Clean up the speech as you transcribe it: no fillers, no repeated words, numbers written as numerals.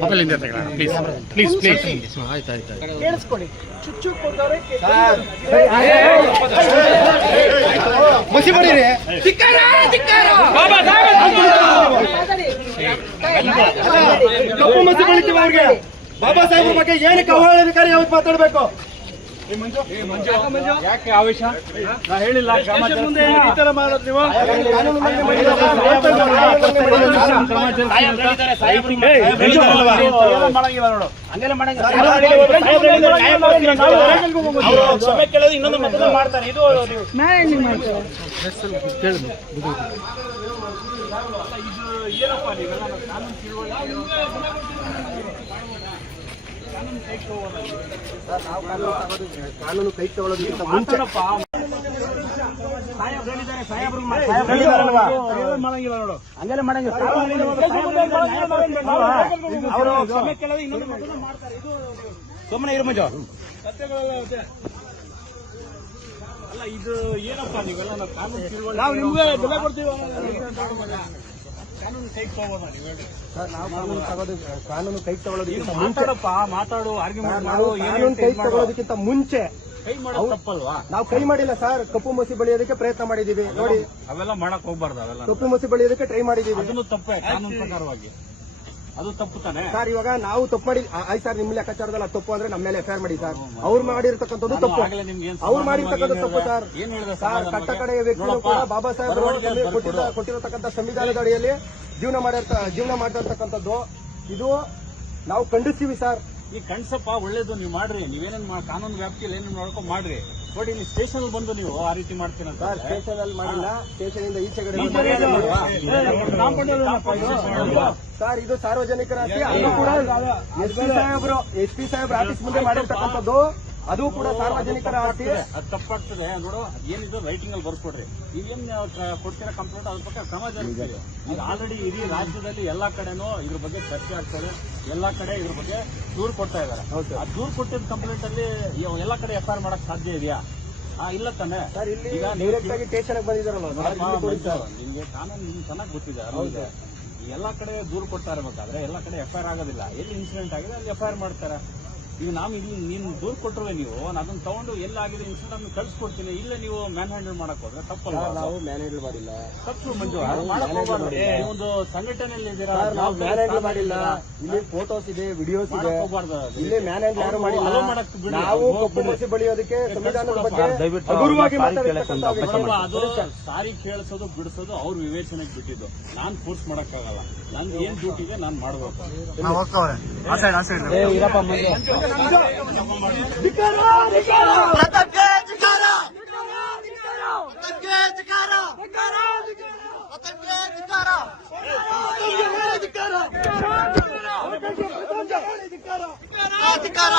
ಮೊಬೈಲಿಂದ ತಗೊಳ್ಳೋಣ ಪ್ಲೀಸ್ ಆಯ್ತು ಕೇಳಿಸ್ಕೊಳ್ಳಿ. ಚುಚ್ಚು ಕೊಟ್ಟವ್ರೆ ಮುಸಿ ಬರೀರಿ. ಕಪ್ಪು ಮಸಿ ಬಳಿತೀವಿ ಅವ್ರಿಗೆ. ಬಾಬಾ ಸಾಹೇಬ್ರ ಬಗ್ಗೆ ಏನಕ್ಕೆ ಅವಹೇಳನಕಾರಿ ಯಾವತ್ತು ಮಾತಾಡ್ಬೇಕು? ಯಾಕೆ ಆವೇಶ? ನಾ ಹೇಳಿಲ್ಲ ಮುಂದೆ ಈ ತರ ಮಾಡೋದು ನೀವು? ಮಾಡಂಗಿಲ್ಲ ನೋಡು. ಕ್ಷಮೆ ಕೇಳೋದು ಇನ್ನೊಂದು ಮತದಾನ ಮಾಡ್ತಾರೆ. ಇದು ಏನಪ್ಪ ನೀವೆಲ್ಲ ಕಾನೂನು ತಿಳುವಳಿಕೆ ಕಾನೂನು ಕೈ ತಗೊಳ್ಳೋದಕ್ಕಿಂತ ಮುಂಚೆ ಮಾಡಂಗಿಲ್ಲ ನೋಡು. ಹಂಗೆಲ್ಲ ಮಾಡಂಗಿಲ್ಲ. ಅವರು ಕ್ಷಮೆ ಕೇಳೋದು ಇನ್ನೊಂದು ಮತದಾನ ಮಾಡ್ತಾರೆ. ಇದು ಸುಮ್ಮನೆ ಇರು ಮಂಜು. ಅಲ್ಲ ಇದು ಏನಪ್ಪ ನೀವೆಲ್ಲ ನಾವು ಕಾನೂನು ತಿಳುವಳಿಕೆ ನಾವು ನಿಮ್ಗೆ ಬೆಲೆ ಕೊಡ್ತೀವಿ. ಕಾನೂನು ಕೈ ತಗೋಬೋದ ನೀವು ಹೇಳಿ? ಕಾನೂನು ಕೈ ತಗೊಳ್ಳೋದಕ್ಕಿಂತ ಮುಂಚೆ ಮಾತಾಡಪ್ಪ, ಮಾತಾಡು, ಆರ್ಗ್ಯುಮೆಂಟ್ ನಾವು ಮಾಡು. ಕಾನೂನು ಕೈ ತಗೊಳ್ಳೋದಕ್ಕಿಂತ ಮುಂಚೆ ಕೈ ಮಾಡೋದು ತಪ್ಪಲ್ವಾ? ನಾವು ಕೈ ಮಾಡಿಲ್ಲ ಸರ್. ಕಪ್ಪು ಮಸಿ ಬಳಿಯೋದಕ್ಕೆ ಪ್ರಯತ್ನ ಮಾಡಿದೀವಿ ನೋಡಿ. ಅವೆಲ್ಲ ಮಾಡಕ್ ಹೋಗ್ಬಾರ್ದು. ಅವೆಲ್ಲ ಕಪ್ಪು ಮಸಿ ಬಳಿಯೋದಕ್ಕೆ ಟ್ರೈ ಮಾಡಿದೀವಿ. ಅದನ್ನು ತಪ್ಪೇ ಕಾನೂನು ಪ್ರಕಾರವಾಗಿ. ಅದು ತಪ್ಪು ತಾನೆ ಸರ್. ಇವಾಗ ನಾವು ತಪ್ಪು ಮಾಡಿ ಆಯ್ತು ಸರ್. ನಿಮ್ಮ ಲೆಕ್ಕಾಚಾರದಲ್ಲಿ ಅದು ತಪ್ಪು ಅಂದ್ರೆ ನಮ್ಮ ಮೇಲೆ ಎಫ್ಐಆರ್ ಮಾಡಿ ಸರ್. ಅವ್ರು ಮಾಡಿರ್ತಕ್ಕಂಥದ್ದು ತಪ್ಪು. ಅವ್ರು ಮಾಡಿರ್ತಕ್ಕಂಥ ತಪ್ಪು ಸರ್. ಏನ್ ಹೇಳಿದೆ ಸರ್, ಕಟ್ಟ ಕಡೆಯ ವ್ಯಕ್ತಿಗಳು ಕೂಡ ಬಾಬಾ ಸಾಹೇಬ್ ಕೊಟ್ಟಿರತಕ್ಕಂಥ ಸಂವಿಧಾನದ ಅಡಿಯಲ್ಲಿ ಜೀವನ ಮಾಡಿರ್ತಕ್ಕಂಥದ್ದು ಇದು ನಾವು ಖಂಡಿಸ್ತೀವಿ ಸರ್. ಈ ಕಣ್ಸಪ್ಪ ಒಳ್ಳೇದು, ನೀವು ಮಾಡ್ರಿ. ನೀವೇನೇನ್ ಕಾನೂನು ವ್ಯಾಪ್ತಿಯಲ್ಲಿ ಏನೇನು ನೋಡ್ಕೊಂಡು ಮಾಡ್ರಿ. ಬಟ್ ಇಲ್ಲಿ ಸ್ಟೇಷನ್ ಬಂದು ನೀವು ಆ ರೀತಿ ಮಾಡ್ತೀರಂತ ಸರ್ ಸ್ಟೇಷನ್ ಅಲ್ಲಿ ಮಾಡಿಲ್ಲ. ಸ್ಟೇಷನ್ ಇಂದ ಈಚೆಗಡೆ ಸರ್ ಇದು ಸಾರ್ವಜನಿಕರ ಆಸ್ತಿ. ಅದು ಕೂಡ ಎಸ್ ಪಿ ಸಾಹೇಬ್ರ ಆಫೀಸ್ ಮುಂದೆ ಮಾಡಿರ್ತಕ್ಕಂಥದ್ದು. ಅದು ಕೂಡ ಸಾರ್ವಜನಿಕರ ಆಸ್ತಿ. ಅದು ತಪ್ಪಾಗ್ತದೆ ನೋಡು. ಏನಿದೆ ರೈಟಿಂಗ್ ಅಲ್ಲಿ ಬರ್ಕೊಡ್ರಿ. ನೀವೇನ್ ಕೊಡ್ತೀರಾ ಕಂಪ್ಲೇಂಟ್, ಅದ್ರ ಬಗ್ಗೆ ಕ್ರಮ ಜರುಗಿಸಿ. ಈಗ ಆಲ್ರೆಡಿ ಇಡೀ ರಾಜ್ಯದಲ್ಲಿ ಎಲ್ಲಾ ಕಡೆನೂ ಇದ್ರ ಬಗ್ಗೆ ಚರ್ಚೆ ಆಗ್ತದೆ. ಎಲ್ಲಾ ಕಡೆ ಇದ್ರ ಬಗ್ಗೆ ದೂರು ಕೊಡ್ತಾ ಇದಾರೆ. ಆ ದೂರು ಕೊಟ್ಟಿದ್ದ ಕಂಪ್ಲೇಂಟ್ ಅಲ್ಲಿ ಎಲ್ಲಾ ಕಡೆ ಎಫ್ಐಆರ್ ಮಾಡಕ್ ಸಾಧ್ಯ ಇದೆಯಾ? ಇಲ್ಲ ತಾನೆ ಸರ್. ಇಲ್ಲಿ ಡೈರೆಕ್ಟ್ ಆಗಿ ಸ್ಟೇಷನ್ ಬಂದಿದ್ದಾರಲ್ಲ ನಿಮ್ಗೆ ಕಾನೂನು ನಿಮ್ಗೆ ಚೆನ್ನಾಗಿ ಗೊತ್ತಿದೆ. ಎಲ್ಲಾ ಕಡೆ ದೂರು ಕೊಡ್ತಾ ಇರಬೇಕಾದ್ರೆ ಎಲ್ಲಾ ಕಡೆ ಎಫ್ಐಆರ್ ಆಗೋದಿಲ್ಲ. ಎಲ್ಲಿ ಇನ್ಸಿಡೆಂಟ್ ಆಗಿದೆ ಅಲ್ಲಿ ಎಫ್ಐಆರ್ ಮಾಡ್ತಾರೆ. ಈಗ ನಾವು ಇಲ್ಲಿ ನೀನು ದೂರು ಕೊಟ್ಟರೆ ನೀವು ಅದನ್ನ ತಗೊಂಡು ಎಲ್ಲಾಗಿದೆ ಇನ್ಸಿಡೆಂಟ್ ಅನ್ನು ಕಳ್ಸಿಕೊಡ್ತೀನಿ. ಇಲ್ಲೇ ನೀವು ಮ್ಯಾನ್ ಹ್ಯಾಂಡಲ್ ಮಾಡಕ್ ಹೋದ್ರೆ ತಪ್ಪಲ್ಲ. ನಾವು ಮ್ಯಾನ್ ಹ್ಯಾಂಡಲ್ ಮಾಡಿಲ್ಲ. ತಪ್ಪು ಮಂಜು. ಒಂದು ಸಂಘಟನೆಯಲ್ಲಿ ಇದ್ದೀರಾ. ನಾವು ಮ್ಯಾನ್ ಹ್ಯಾಂಡಲ್ ಮಾಡಿಲ್ಲ. ಇಲ್ಲಿ ಫೋಟೋಸ್ ಇದೆ, ವಿಡಿಯೋಸ್ ಇದೆ. ಇಲ್ಲಿ ಮ್ಯಾನ್ ಹ್ಯಾಂಡಲ್ ಯಾರು ಮಾಡಿಲ್ಲ. ನಾವು ಕಪ್ಪು ಮಸಿ ಬಳಿಯೋದಕ್ಕೆ ಸಂವಿಧಾನದ ಬಗ್ಗೆ ಹಗುರವಾಗಿ ಅದು ಸಾರಿ ಕೇಳಿಸೋದು ಬಿಡಿಸೋದು ಅವ್ರ ವಿವೇಚನೆಗೆ ಬಿಟ್ಟಿದ್ದು. ನಾನ್ ಫೋರ್ಸ್ ಮಾಡಕ್ಕಾಗಲ್ಲ. ನನ್ ಏನ್ ಡ್ಯೂಟಿಗೆ ನಾನ್ ಮಾಡ್ಬೇಕು. ಅಧಿಕಾರ